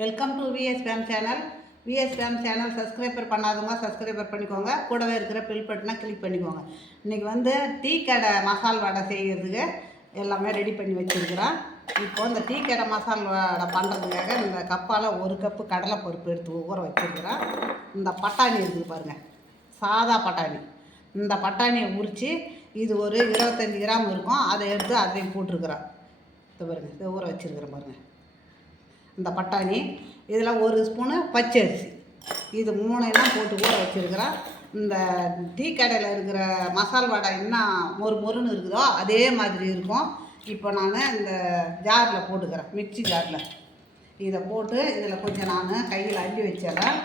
Welcome to VSPM channel. VSPM channel subscriber பண்ணாதவங்க subscriber பண்ணிக்கோங்க. கூடவே இருக்கிற பெல் பட்டனை கிளிக் பண்ணிக்கோங்க. இன்றைக்கி வந்து டீ கடை மசால் வடை செய்கிறதுக்கு எல்லாமே ரெடி பண்ணி வச்சுருக்கிறேன். இப்போது இந்த டீ கடை மசால் வடை பண்ணுறதுக்காக இந்த கப்பால் 1 கப்பு கடலைப்பருப்பு எடுத்து ஊற வச்சுருக்கிறேன். இந்த பட்டாணி இருக்குது பாருங்கள், சாதா பட்டாணி. இந்த பட்டாணியை உரித்து இது ஒரு 25 கிராம் இருக்கும், அதை எடுத்து அதையும் போட்டிருக்கிறேன். இது பாருங்கள், இதை ஊற வச்சுருக்கிறேன் பாருங்கள். இந்த பட்டாணி, இதில் 1 ஸ்பூனு பச்சரிசி, இது 3 போட்டு ஊற வச்சுருக்கிறேன். இந்த டீ கடையில் இருக்கிற மசால் வடை என்ன மொறுன்னு இருக்குதோ அதே மாதிரி இருக்கும். இப்போ நான் இந்த ஜாரில் போட்டுக்கிறேன், மிக்சி ஜாரில். இதை போட்டு இதில் கொஞ்சம் நான் கையில் அள்ளி வச்சிடறேன்.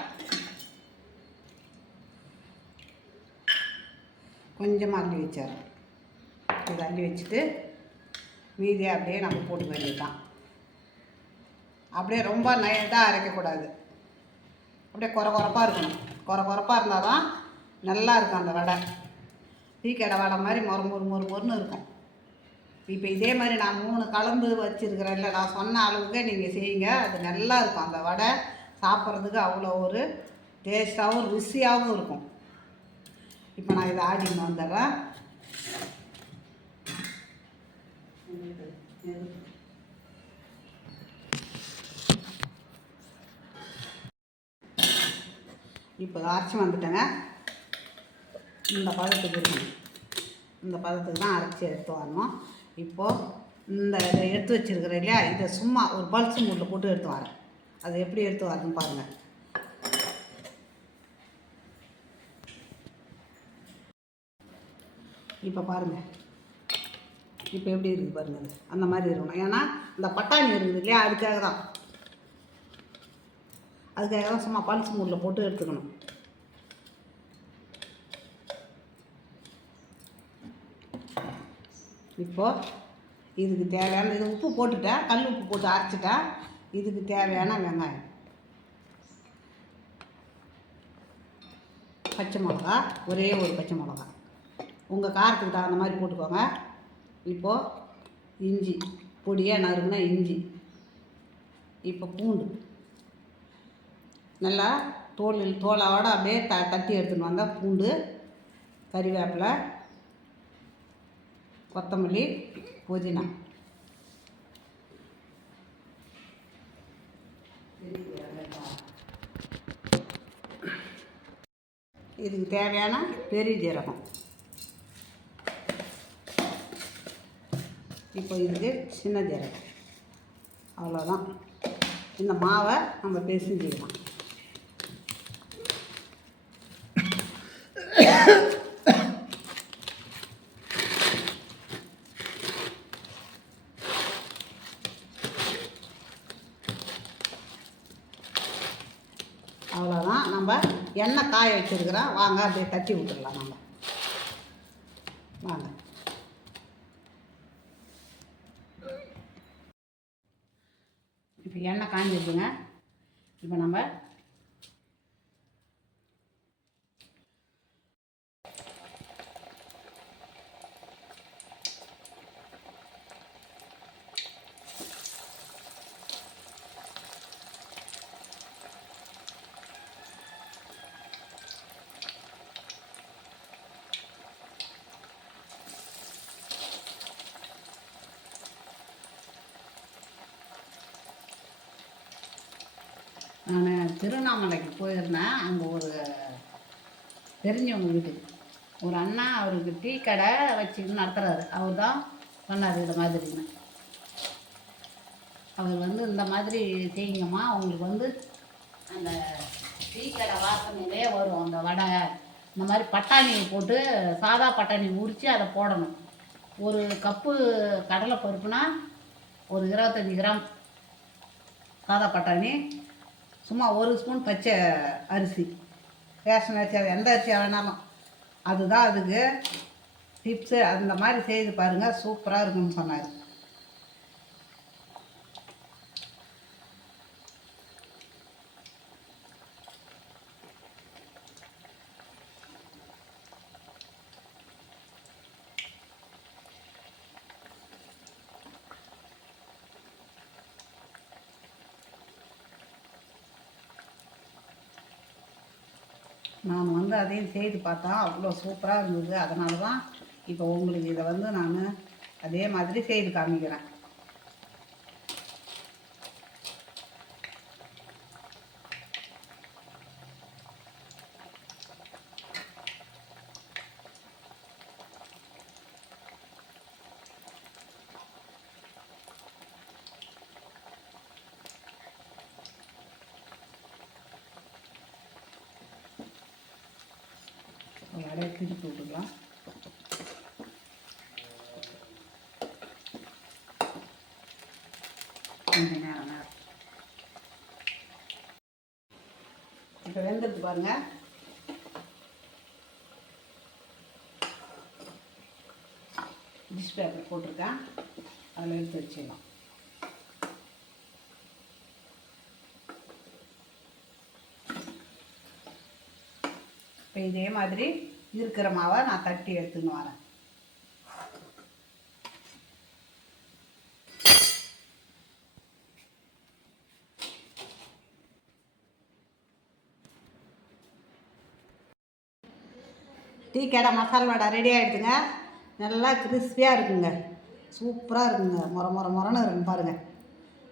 கொஞ்சமாக அள்ளி வச்சிடறேன். இதை அள்ளி வச்சுட்டு மீதியாக அப்படியே நம்ம போட்டுக்க வேண்டியதுதான். அப்படியே ரொம்ப இதாக அரைக்கக்கூடாது, அப்படியே குறப்பாக இருக்கணும். குறப்பாக இருந்தால் தான் நல்லா இருக்கும் அந்த வடை. டீ கடை வடை மாதிரி மொறுன்னு இருக்கும். இப்போ இதே மாதிரி நான் 3 கலந்து வச்சுருக்கிறேன் இல்லை, நான் சொன்ன அளவுக்கு நீங்கள் செய்யுங்க. அது நல்லா இருக்கும். அந்த வடை சாப்பிட்றதுக்கு அவ்வளோ ஒரு டேஸ்ட்டாகவும் ருசியாகவும் இருக்கும். இப்போ நான் இதை ஆடின்னு வந்துடுறேன். இப்போ அரைச்சி வந்துட்டேங்க. இந்த பதத்துக்கு இருக்கணும். இந்த பதத்துக்கு தான் அரைச்சி எடுத்து வரணும். இப்போது இந்த இதை எடுத்து வச்சுருக்கிறேன் இல்லையா, இதை சும்மா ஒரு பல்ஸ் மூடில் போட்டு எடுத்து வரேன். அது எப்படி எடுத்து வரணும்னு பாருங்கள். இப்போ பாருங்கள், இப்போ எப்படி இருக்குது பாருங்கள். அது அந்த மாதிரி இருக்கணும். ஏன்னா இந்த பட்டாணி இருக்குது இல்லையா, அதுக்காக தான் சும்மா பல்ஸ் மூடில் போட்டு எடுத்துக்கணும். இப்போது இதுக்கு தேவையான இது உப்பு போட்டுட்டேன், கல் உப்பு போட்டு அரைச்சிட்டேன். இதுக்கு தேவையான வெங்காயம், பச்சை மிளகா, ஒரே ஒரு பச்சை மிளகா, உங்கள் காரத்துக்கு தகுந்த மாதிரி போட்டுக்கோங்க. இப்போது இஞ்சி, பொடியாக நறுக்குனா இஞ்சி. இப்போ பூண்டு நல்லா தோலோடு அப்படியே தட்டி எடுத்துன்னு வந்தால் பூண்டு, கறிவேப்பிலை, கொத்தமல்லி, புதினா. இதுக்கு தேவையான பெரிய ஜீரகம். இப்போ இதுக்கு சின்ன ஜீரகம். அவ்வளோதான். இந்த மாவை நம்ம பிசைஞ்சிக்கலாம். அவ்வளோதான். நம்ம எண்ணெய் காய வச்சுருக்கிறோம். வாங்க அப்படியே தட்டி விட்டுடலாம். நம்ம வாங்க. இப்போ எண்ணெய் காஞ்சிருக்குங்க. இப்போ நம்ம நான் திருவண்ணாமலைக்கு போயிருந்தேன். அங்கே ஒரு தெரிஞ்சவங்க வீட்டுக்கு ஒரு அண்ணா, அவருக்கு டீ கடை வச்சுக்கின்னு நடத்துகிறாரு. அவர் தான் சொன்னார் இந்த மாதிரின்னு. அவர் வந்து இந்த மாதிரி செய்யுங்கம்மா, அவங்களுக்கு வந்து அந்த டீ கடை வாசனையிலே வரும் அந்த வடை. இந்த மாதிரி பட்டாணியை போட்டு சாதா பட்டாணி உரித்து அதை போடணும். 1 கப்பு கடலை பருப்புனா ஒரு 25 கிராம் சாதா பட்டாணி, சும்மா 1 ஸ்பூன் பச்சை அரிசி, ரேஷன் அரிசி, அது எந்த அரிசியாக வேணாலும். அதுதான் அதுக்கு டிப்ஸு. அந்த மாதிரி செய்து பாருங்கள், சூப்பராக இருக்குன்னு சொன்னார். நான் வந்து அதையும் செய்து பார்த்தா அவ்வளோ சூப்பராக இருந்தது. அதனால தான் இப்போ உங்களுக்கு இதை வந்து நான் அதே மாதிரி செய்து காமிக்கிறேன். வடையை திருப்பி விட்டுக்கலாம். கொஞ்சம் நேரம் இப்போ வெந்துருக்கு பாருங்கள். டிஷ் பேப்பர் போட்டிருக்கேன், அதில் எடுத்து வச்சிடலாம். இப்போ இதே மாதிரி இருக்கிற மாவை நான் தட்டி எடுத்துன்னு வரேன். டீ கடை மசால் வடை ரெடி ஆகிடுதுங்க. நல்லா கிறிஸ்பியாக இருக்குங்க, சூப்பராக இருக்குங்க, மொரன்னு இருக்குங்க. பாருங்கள்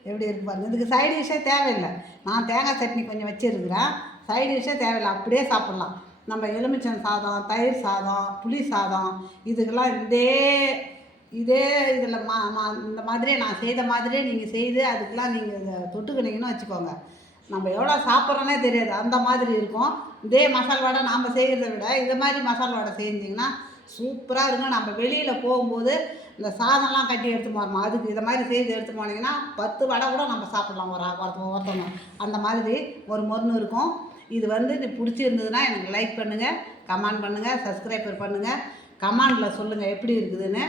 எப்படி இருக்கு பாருங்கள். இதுக்கு சைடு டிஷ்ஷே தேவையில்லை. நான் தேங்காய் சட்னி கொஞ்சம் வச்சுருக்கிறேன். சைடு டிஷ்ஷே தேவையில்லை, அப்படியே சாப்பிட்லாம். நம்ம எலுமிச்சம் சாதம், தயிர் சாதம், புளி சாதம், இதுக்கெல்லாம் இதே இதில் இந்த மாதிரியே நான் செய்த மாதிரியே நீங்கள் செய்து அதுக்கெலாம் நீங்கள் இதை தொட்டுக்கினீங்கன்னு வச்சுக்கோங்க, நம்ம எவ்வளோ சாப்பிட்றோன்னே தெரியாது, அந்த மாதிரி இருக்கும். இதே மசால் வடை நாம் செய்கிறத விட இது மாதிரி மசால் வடை செஞ்சிங்கன்னா சூப்பராக இருக்கும். நம்ம வெளியில் போகும்போது இந்த சாதம்லாம் கட்டி எடுத்து போகிறோம், அதுக்கு இதை மாதிரி செய்து எடுத்து போனீங்கன்னா 10 வடை கூட நம்ம சாப்பிட்லாம் ஒருத்தவங்க. அந்த மாதிரி ஒரு மொறுன்னு இருக்கும். இது வந்து இது பிடிச்சிருந்ததுன்னா எனக்கு லைக் பண்ணுங்கள், கமெண்ட் பண்ணுங்கள், சப்ஸ்கிரைபர் பண்ணுங்கள், கமெண்டில் சொல்லுங்கள் எப்படி இருக்குதுன்னு.